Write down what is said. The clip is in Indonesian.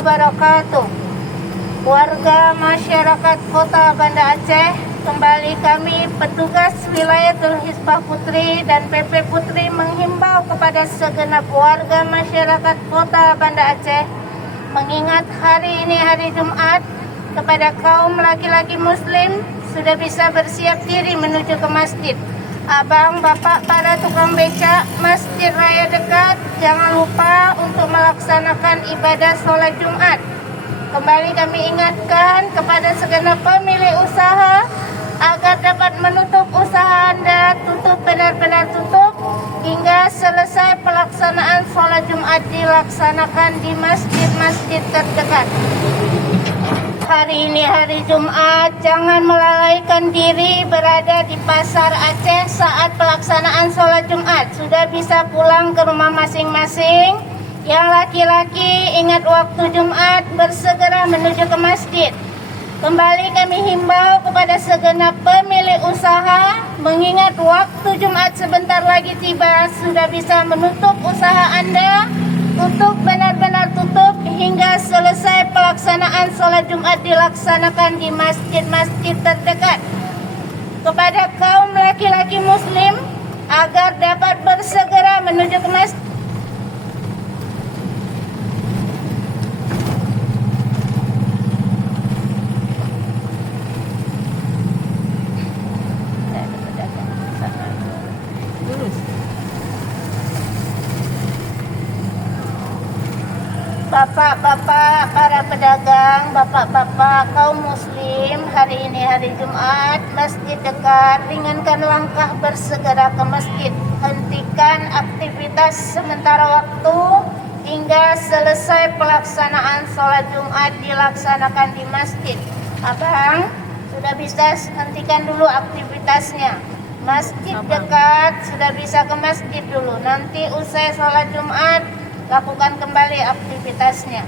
wabarakatuh. Warga masyarakat Kota Banda Aceh, kembali kami petugas Wilayatul Hisbah Putri dan PP Putri menghimbau kepada segenap warga masyarakat Kota Banda Aceh, mengingat hari ini hari Jumat, kepada kaum laki-laki muslim sudah bisa bersiap diri menuju ke masjid. Abang, bapak, para tukang becak, masjid raya dekat, jangan lupa untuk melaksanakan ibadah sholat Jumat. Kembali kami ingatkan kepada segenap pemilik usaha agar dapat menutup usaha Anda, tutup benar-benar tutup hingga selesai pelaksanaan sholat Jumat dilaksanakan di masjid-masjid terdekat. Hari ini hari Jumat, jangan melalaikan diri berada di Pasar Aceh saat pelaksanaan sholat Jumat. Sudah bisa pulang ke rumah masing-masing. Yang laki-laki ingat waktu Jumat, bersegera menuju ke masjid. Kembali kami himbau kepada segenap pemilik usaha, mengingat waktu Jumat sebentar lagi tiba, sudah bisa menutup usaha Anda, tutup benar-benar tutup hingga selesai pelaksanaan sholat Jumat dilaksanakan di masjid-masjid terdekat. Kepada kaum laki-laki muslim agar dapat bersegera menuju ke masjid. Bapak-bapak, para pedagang, bapak-bapak, kaum muslim, hari ini hari Jumat, masjid dekat, ringankan langkah bersegera ke masjid. Hentikan aktivitas sementara waktu hingga selesai pelaksanaan sholat Jumat dilaksanakan di masjid. Abang, sudah bisa hentikan dulu aktivitasnya. Masjid dekat, sudah bisa ke masjid dulu. Nanti usai sholat Jumat, lakukan kembali aktivitasnya.